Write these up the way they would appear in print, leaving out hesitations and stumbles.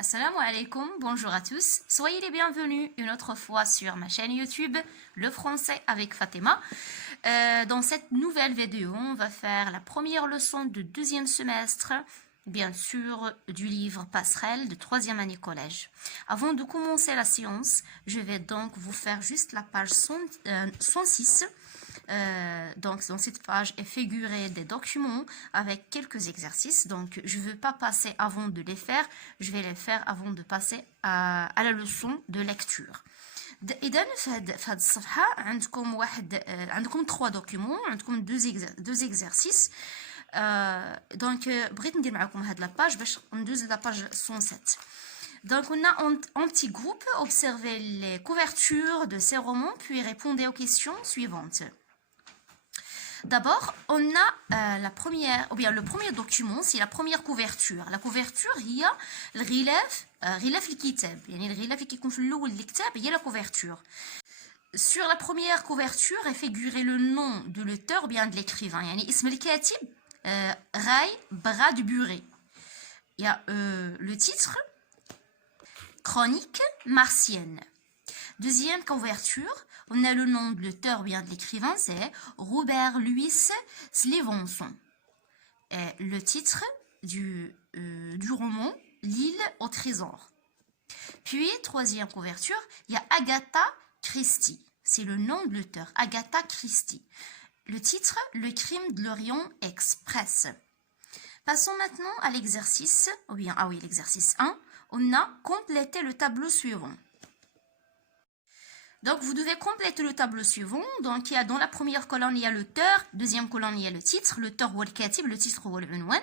Assalamu alaikum, bonjour à tous. Soyez les bienvenus une autre fois sur ma chaîne YouTube, Le Français avec Fatima. Dans cette nouvelle vidéo, on va faire la première leçon du deuxième semestre, bien sûr, du livre Passerelle de 3e année collège. Avant de commencer la séance, je vais donc vous faire juste la page 106. Donc, dans cette page est figuré des documents avec quelques exercices. Donc, je ne veux pas passer avant de les faire. Je vais les faire avant de passer à la leçon de lecture. إذا في هذه الصفحة عندكم 3 documents, عندكم 2 exercices. Donc, بغيت ندير معكم هاد la page باش ندوز la page 107. Donc, on a en petit groupe observé les couvertures de ces romans, puis répondez aux questions suivantes. D'abord, on a le premier document, c'est la première couverture. La couverture, il y a le غلاف الكتاب. يعني الغلاف اللي كيكون في الأول الكتاب هي la couverture. Sur la première couverture est figuré le nom de l'auteur ou bien de l'écrivain. يعني اسم الكاتب Ray Bras-du-Buret. Il y a le titre Chronique martienne. Deuxième couverture, on a le nom de l'auteur ou bien de l'écrivain, c'est Robert Louis Stevenson. Et le titre du roman, L'île au trésor. Puis, troisième couverture, il y a Agatha Christie. C'est le nom de l'auteur, Agatha Christie. Le titre, Le crime de l'Orient Express. Passons maintenant à l'exercice, l'exercice 1. On a complété le tableau suivant. Donc, vous devez compléter le tableau suivant. Donc, il y a dans la première colonne, il y a l'auteur. Deuxième colonne, il y a le titre. L'auteur ou le katib, le titre ou l'unwan.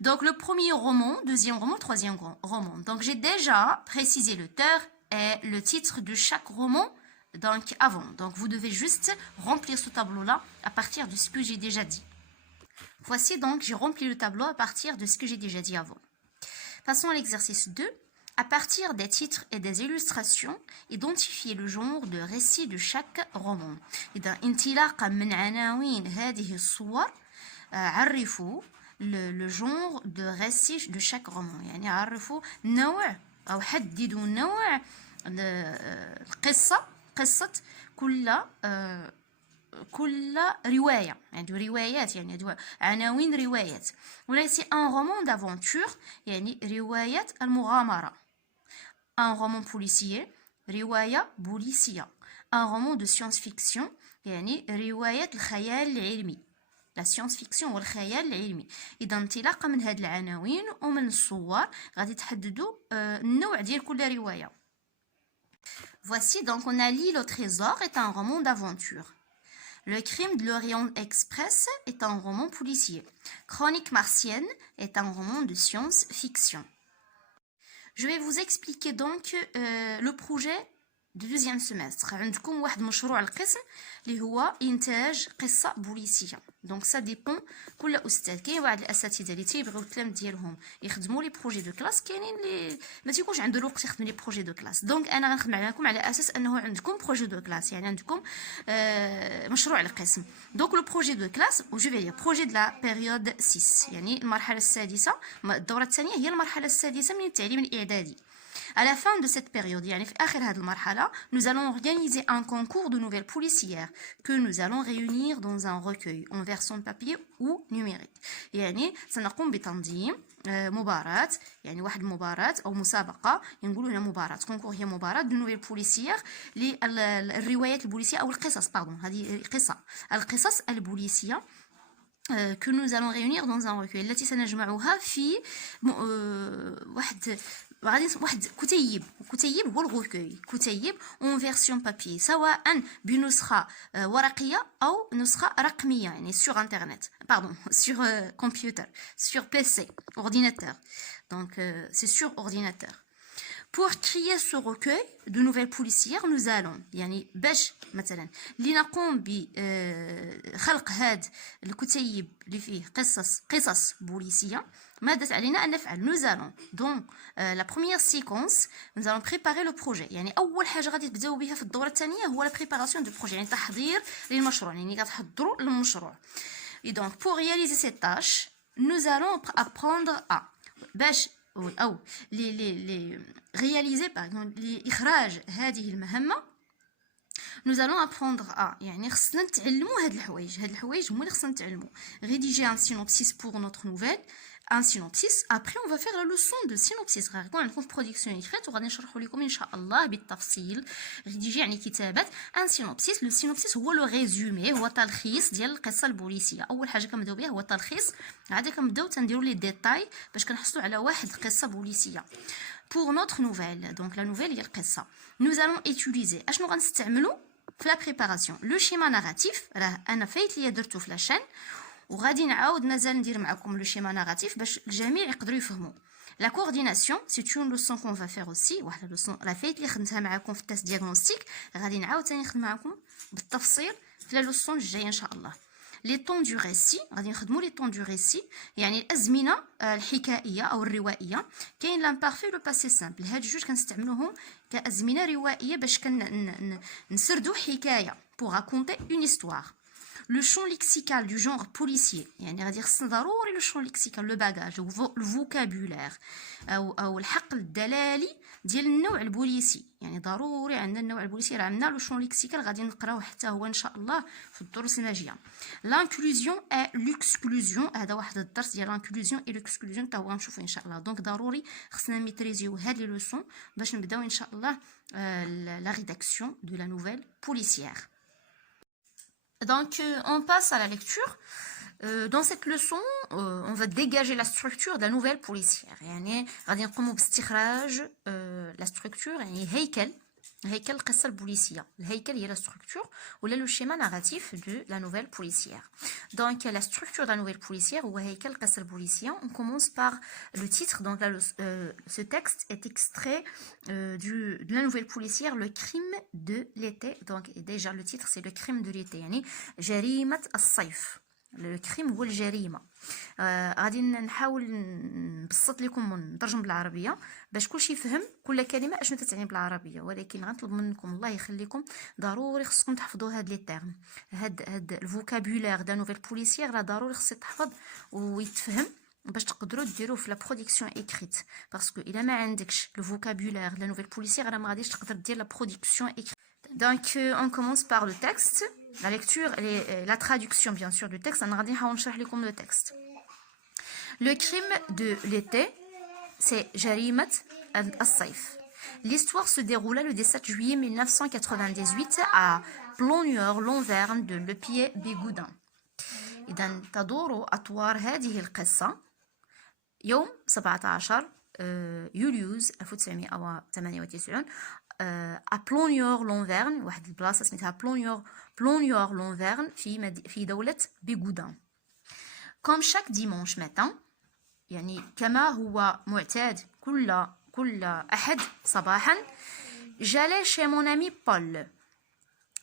Donc, le premier roman, deuxième roman, troisième roman. Donc, j'ai déjà précisé l'auteur et le titre de chaque roman donc avant. Donc, vous devez juste remplir ce tableau-là à partir de ce que j'ai déjà dit. Voici donc, j'ai rempli le tableau à partir de ce que j'ai déjà dit avant. Passons à l'exercice 2. À partir des titres et des illustrations, identifiez le genre de récit de chaque roman. إذا انطلاقا من عناوين هذه الصور عرفوا le genre de récit de chaque roman. يعني عرفوا نوع أو حددوا نوع القصة قصة كل رواية. يعني روايات يعني عناوين روايات. وليس un roman d'aventure يعني رواية المغامرة. Un roman policier, رواية بوليسية. Un roman de science-fiction, يعني رواية الخيال العلمي. La science-fiction والخيال العلمي. إذا انطلاقا من هذه العناوين ومن الصور غادي تحددوا النوع ديال كل رواية. Voici donc on a L'île au trésor est un roman d'aventure. Le crime de l'Orient Express est un roman policier. Chronique martienne est un roman de science-fiction. Je vais vous expliquer donc le projet du deuxième semestre. عندكم واحد مشروع القسم اللي هو إنتاج قصة بوليسية. دونك سا ديبون كل أستاذ. كاين واحد الأساتذة اللي تيبغيو التلاميذ ديالهم يخدموا لي بروجي دو كلاس، كاينين اللي ما تيكونش عنده الوقت يخدم لي بروجي دو كلاس. دونك أنا غنخدم عليكم على أساس أنه عندكم بروجي دو كلاس، يعني عندكم مشروع القسم. دونك لو بروجي دو كلاس جو في بروجي دو لا بيريود 6، يعني المرحلة السادسة. الدورة الثانية هي المرحلة السادسة من التعليم الإعدادي. À la fin de cette période, nous allons organiser un concours de nouvelles policières que nous allons réunir dans un recueil en version papier ou numérique. يعني سنقوم بتنظيم مباراة، يعني واحد المباراة أو مسابقة، نقولوا هنا مباراة كونكور، هي مباراة de nouvelles policières للروايات البوليسية أو القصص، هذه القصص البوليسية que nous allons réunir dans un recueil. التي سنجمعها في واحد كتيب هو الغوكوي، كتيب اون فيرسيون بابي، سواء بنسخه ورقيه او نسخه رقميه، يعني sur internet, sur computer, sur PC, ordinateur. Donc c'est sur ordinateur. Pour créer ce recueil de nouvelles policières, nous allons يعني باش مثلا لنقوم بخلق هذا الكتيب اللي فيه قصص بوليسية. ماذا علينا أن نفعل؟ nous allons donc la première séquence nous allons préparer le projet. يعني أول حاجة غادي تبداو بها في الدورة الثانية هو la préparation du projet، يعني تحضير للمشروع، يعني كتحضروا للمشروع. Et donc pour réaliser cette tâche nous allons apprendre à باش أو réaliser par exemple لإخراج هذه المهمة. nous allons apprendre à يعني خصنا نتعلموا هاد الحوايج هما اللي خصنا نتعلموا. rédiger un synopsis pour notre nouvelle, un synopsis. Après on va faire la leçon de synopsis. غنكون عندكم في production écrite وغادي نشرحوا لكم ان شاء الله بالتفصيل. rédiger يعني كتابه un synopsis. le synopsis هو لو ريزومي، هو تلخيص ديال القصه البوليسيه. اول حاجه كنبداو بها هو التلخيص، عادي كنبداو تنديروا لي ديتاي باش كنحصلوا على واحد القصه بوليسيه. pour notre nouvelle, donc la nouvelle هي القصه. nous allons utiliser اشنو غنستعملوا في لا بريباراسيون. لو شيما ناراتيف راه انا فايت ليا درتو في لاشين، وغادي نعاود مازال ندير معكم لو شيما ناراتيف باش الجميع يقدروا يفهموا. لا كورديناسيون سي اون لوسون كون فا فير اوسي، واحد اللوسون راه فايت لي خدمتها معكم في التست دياغنوستيك، غادي نعاود ثاني نخدم معكم بالتفصيل في لا لوسون الجايه ان شاء الله. لي طون دو ريسي غادي نخدموا لي طون دو ريسي، يعني الازمنه الحكائيه او الروائيه. كاين لامبارفي لو باسي سامبل، هاد جوج كنستعملوهم كازمنه روائيه باش نسردوا حكايه pour raconter une histoire. Le champ lexical du genre policier, يعني غادي خصنا ضروري لو champ lexical، لو باغاج، لو فوكابولير او الحقل الدلالي ديال النوع البوليسي. يعني ضروري عندنا النوع البوليسي، راه عندنا لو champ lexical غادي نقراوه حتى هو ان شاء الله في الدروس الماجيه. لانكلوزيون اي لوكسكلوزيون، هذا واحد الدرس ديال لانكلوزيون اي لوكسكلوزيون حتى هو غنشوفوه ان شاء الله. دونك ضروري خصنا ميتريزيو هاد لي لوسون باش نبداو ان شاء الله la rédaction de la nouvelle policière. Donc, on passe à la lecture. Dans cette leçon, on va dégager la structure de la nouvelle policière. يعني غادي نقوموا باستخراج la structure، يعني هيكل القصة البوليسية. الهيكل هي la structure ولا le schéma narratif de la nouvelle policière. Donc, la structure de la nouvelle policière هو هيكل القصة البوليسية. On commence par le titre. Donc là, ce texte est extrait de la nouvelle policière, le crime de l'été. Donc déjà le titre c'est le crime de l'été، يعني جريمة الصيف. لو كريم هو الجريمه. غادي نحاول نبسط لكم ونترجم بالعربيه باش كلشي يفهم كل كلمه اشنو تتعني بالعربيه، ولكن غنطلب منكم الله يخليكم ضروري خصكم تحفظوا هاد لي تيرم، هاد الفوكابولير دا نوفيل بوليسيير راه ضروري خصو يتحفظ ويتفهم باش تقدروا ديروه في لا برودكسيون ايكريت، باسكو الا ما عندكش لو فوكابولير لا نوفيل بوليسيير راه ما غاديش تقدر دير لا برودكسيون ايكريت. Donc, on commence par le texte, la lecture et la traduction, bien sûr, du texte. Le texte. Le crime de l'été, c'est Jarimat al-Saif. L'histoire se déroula le 17 juillet 1998 à Plonnieur-Lonverne de Le Pied-Bégoudin. إذن تدور أطوار هذه القصة يوم 17 يوليوز 1998 à Plonnieur-Lonverne، واحد البلاصة سميتها Plonnieur-Lonverne في دولة بيغودان. Comme chaque dimanche matin، يعني كما هو معتاد كل أحد صباحا، j'allais chez mon ami Paul.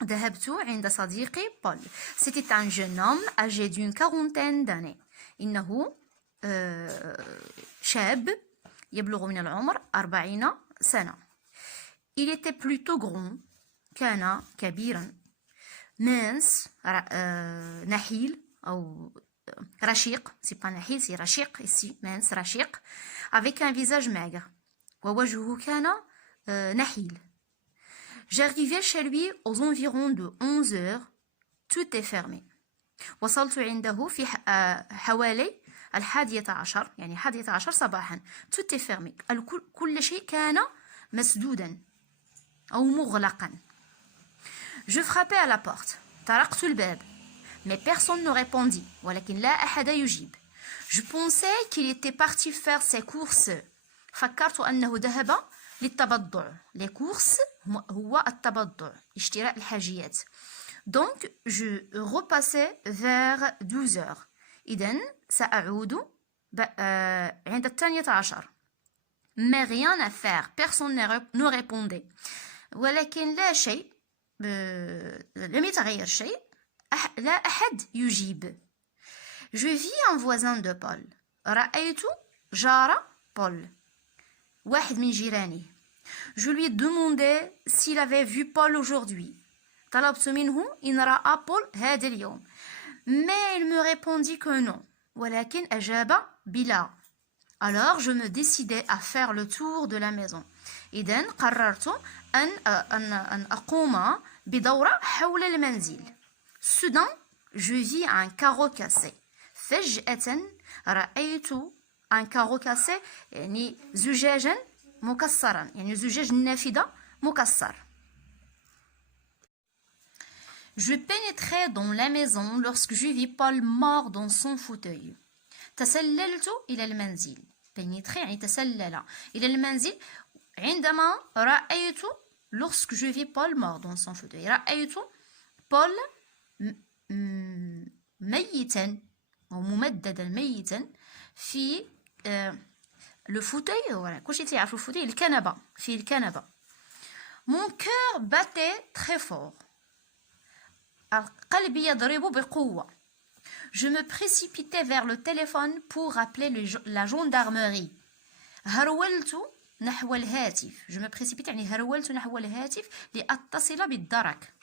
ذهبت عند صديقي بول. C'était un jeune homme âgé d'une quarantaine d'années. إنه شاب يبلغ من العمر 40 سنة. Il était plutôt grand، كان كبيرا. mince، نحيل أو رشيق، c'est pas نحيل c'est رشيق ici، mince رشيق. avec un visage maigre، ووجهه كان نحيل. J'arrivais chez lui aux environs de 11 heures. Tout est fermé. وصلت عنده في حوالي 11 يعني 11 صباحا. Tout est fermé. كل شيء كان مسدودا أو مغلقا. Je frappais à la porte. طرقت الباب. Mais personne ne répondit. ولكن لا أحد يجيب. Je pensais qu'il était parti faire ses courses. فكرت أنه ذهب للتبضع. Les courses هو التبضع، اشتراء الحاجيات. Donc je repassais vers 12 heures. إذن سأعود عند 12. Mais rien à faire. Personne ne répondait. ولكن لا شيء، لم يتغير شيء، لا أحد يجيب. Je vis un voisin de Paul. رأيت جار بول، واحد من جيراني. Je lui ai demandé s'il avait vu Paul aujourd'hui. طلبت منه إن رأى بول هذا اليوم. Mais il me répondit que non. ولكن أجاب بلا. Alors je me décidai à faire le tour de la maison. إذن قررت أن أقوم بدورة حول المنزل. Soudain, je vis un carreau cassé. فجأة رأيت un carreau cassé يعني زجاجا مكسرا يعني زجاج نافذة مكسر. Je pénétrai dans la maison lorsque je vis Paul mort dans son fauteuil. تسللت إلى المنزل. pénétrer يعني تسلل إلى المنزل عندما رأيت lorsque je vis Paul mort dans son fauteuil. رأيت بول ميتا أو ممددا ميتا في le fauteuil. voilà كلشي تعرفوا الفوتوي الكنبة في الكنبة. Mon cœur battait très fort. قلبي يضرب بقوة. Je me précipitais vers le téléphone pour appeler la gendarmerie. هرولت نحو الهاتف. Je me précipite يعني هرولت نحو الهاتف لأتصل بالدرك.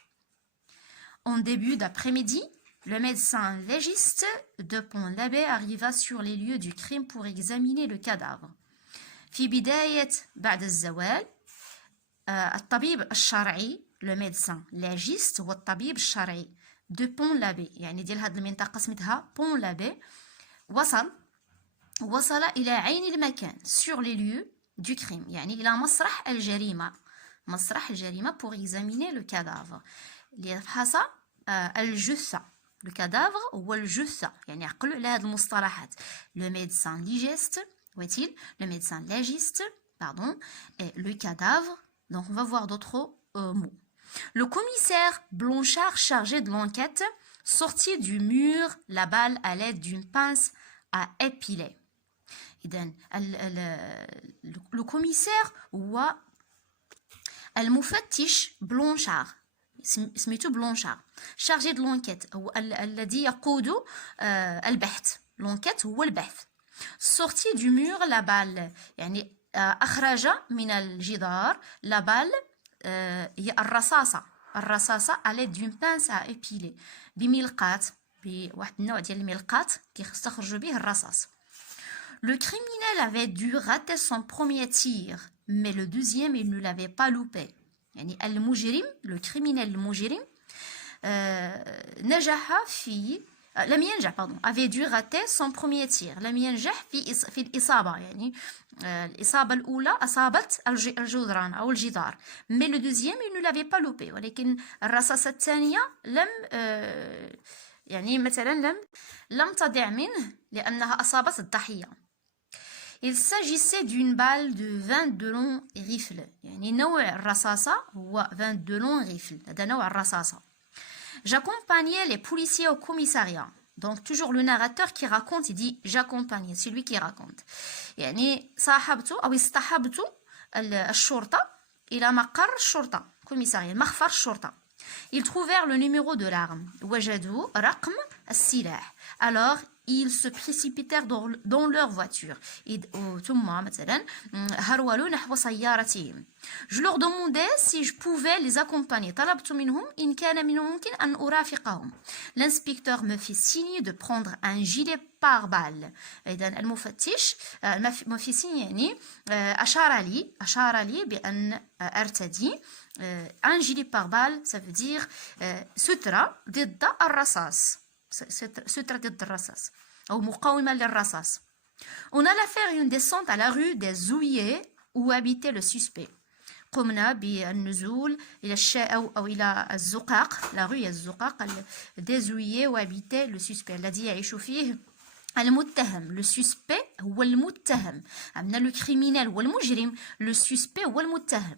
En début d'après-midi, le médecin légiste de Pont-l'Abbé arriva sur les lieux du crime pour examiner le cadavre. في بداية بعد الزوال الطبيب الشرعي le médecin légiste هو الطبيب الشرعي de Pont-l'Abbé يعني ديال هذه المنطقة سميتها Pont-l'Abbé وصل إلى عين المكان sur les lieux du crime يعني إلى مسرح الجريمة pour examiner le cadavre ليفحص الجثة. le cadavre هو الجثة يعني عقلوا على هذه المصطلحات. le médecin légiste est-il le médecin légiste pardon et le cadavre. donc on va voir d'autres mots. Le commissaire Blanchard chargé de l'enquête sortit du mur la balle à l'aide d'une pince à épiler. إذن le commissaire هو المفتش بلونشار سميتو بلونشار chargé de l'enquête هو الذي يقود البحث. l'enquête هو البحث. sorti du mur la balle يعني أخرج من الجدار la balle هي الرصاصة à l'aide d'une pince à épiler بملقاة بواحد النوع ديال الملقاة كيستخرجوا به الرصاص. Le criminel avait dû rater son premier tir, mais le deuxième, il ne l'avait pas loupé. يعني المجرم, le criminel المجرم لم ينجح avait dû rater son premier tir. لم ينجح في الإصابة يعني الإصابة الأولى أصابت الجدران أو الجدار. mais le deuxième, il ne l'avait pas loupé. ولكن الرصاصة الثانية يعني مثلا لم تضع منه لأنها أصابت الضحية. Il s'agissait d'une balle de 22 longs rifles. يعني نوع الرصاصة هو 22 longs rifles. هذا نوع الرصاصة. J'accompagnais les policiers au commissariat. Donc toujours le narrateur qui raconte, il dit j'accompagnais, c'est lui qui raconte. يعني صاحبت أو اصطحبت الشرطة إلى مقر الشرطة commissariat مخفر الشرطة. Ils trouvèrent le numéro de l'arme. وجدوا رقم السلاح. Alors ils se précipitèrent dans leur voiture. ثم مثلا هرولوا نحو سيارتهم. Je leur demandais si je pouvais les accompagner. طلبت منهم إن كان من الممكن أن أرافقهم. L'inspecteur me fit signe de prendre un gilet pare-balles. إذا المفتش ما في signe يعني أشار لي بأن أرتدي un gilet pare-balles. Ça veut dire سترة ضد الرصاص. سترة ضد الرصاص أو مقاومة للرصاص. On alla faire une descente à la rue des Ouillets où habitait le suspect. قمنا بالنزول إلى أو إلى الزقاق la rue الزقاق des Ouillets où habitait le suspect الذي يعيش فيه المتهم. le suspect هو المتهم. عندنا le criminel هو المجرم. le suspect هو المتهم.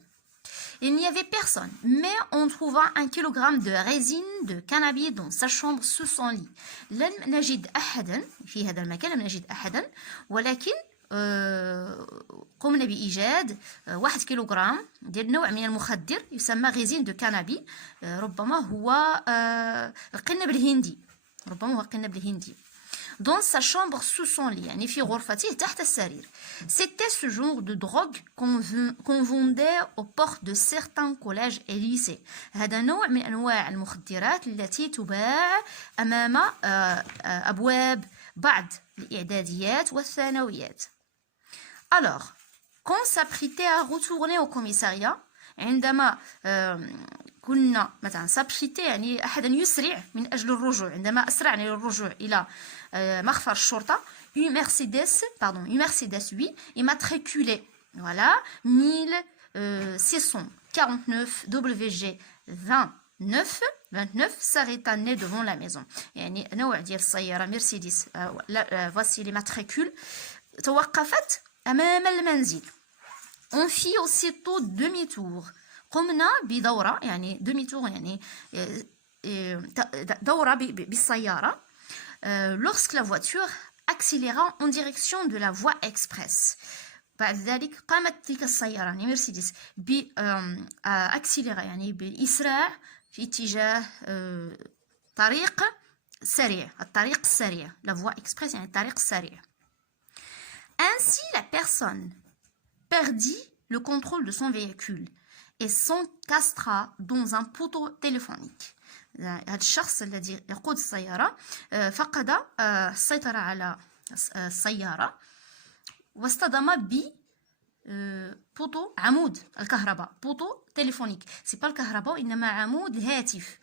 Il n'y avait personne, mais on trouva 1 kilogramme de résine de cannabis dans sa chambre sous son lit. لم نجد أحدا في هذا المكان. لم نجد أحدا ولكن قمنا بإيجاد 1 كيلوغرام ديال نوع من المخدر يسمى غيزين دو كانابي. ربما هو القنب الهندي. Dans sa chambre sous son lit يعني في غرفته تحت السرير. C'était ce genre de drogue qu'on vendait aux portes de certains collèges et lycées. هذا نوع من أنواع المخدرات التي تباع أمام أبواب بعض الإعداديات والثانويات. Alors, qu'on s'apprêtait à retourner au commissariat, عندما كنا مثلا s'apprêter يعني أحد يسرع من أجل الرجوع عندما أسرعنا للرجوع إلى مخفر الشرطة une Mercedes oui immatriculée voilà 1649 WG 29 s'arrêta nez devant la maison يعني نوع ديال السيارة مرسيدس voici les matricules توقفت أمام المنزل. On fit aussitôt demi-tour. قمنا بدورة يعني demi-tour يعني دورة بالسيارة. Lorsque la voiture accéléra en direction de la voie express. بعد ذلك قامت تلك السيارة يعني مرسيدس بأكسيليرا يعني بالإسراع في اتجاه طريق سريع الطريق السريع la voie express يعني الطريق السريع. Ainsi la personne perdit le contrôle de son véhicule et s'encastra dans un poteau téléphonique. هذا الشخص الذي يقود السيارة فقد السيطرة على السيارة واصطدم ب بوتو عمود الكهرباء بوتو téléphonique c'est pas الكهرباء إنما عمود الهاتف.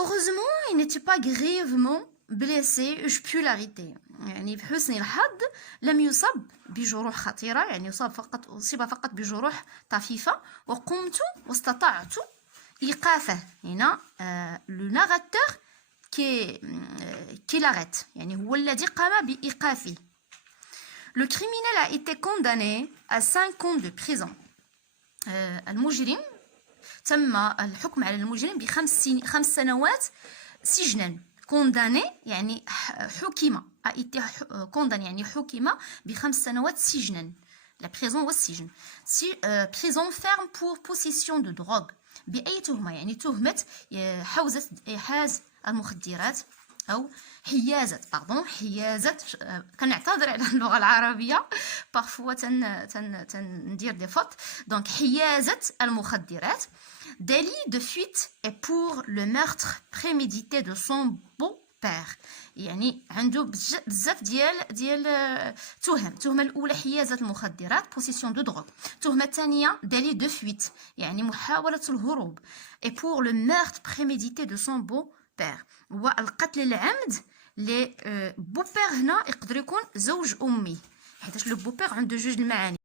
Heureusement il n'était pas grièvement blessé je puis l'arrêter يعني بحسن الحظ لم يصب بجروح خطيرة يعني أصيب فقط بجروح طفيفة وقمت واستطعت إيقافه هنا le narrateur qui l'arrête يعني هو الذي قام بإيقافه. Le criminel a été condamné à 5 ans de prison. المجرم تم الحكم على المجرم ب5 سنوات سجنا. condamné يعني حكم a été condamné يعني حكم ب5 سنوات سجنا. La prison والسجن. Prison ferme pour possession de drogue. بأي تهمة يعني تهمة حاز المخدرات أو حيازة حيازة كنعتذر على اللغة العربية parfois تندير دي فوت donc حيازة المخدرات. Délit de fuite est pour le meurtre prémédité de son beau-père يعني عنده بزاف ديال التهمة الأولى حيازة المخدرات possession de drogue. التهمة الثانية délit de fuite يعني محاولة الهروب et pour le meurtre prémédité de son beau-père هو القتل العمد لي بوبير هنا يقدر يكون زوج أمي حيتاش لو بوبير عنده جوج المعاني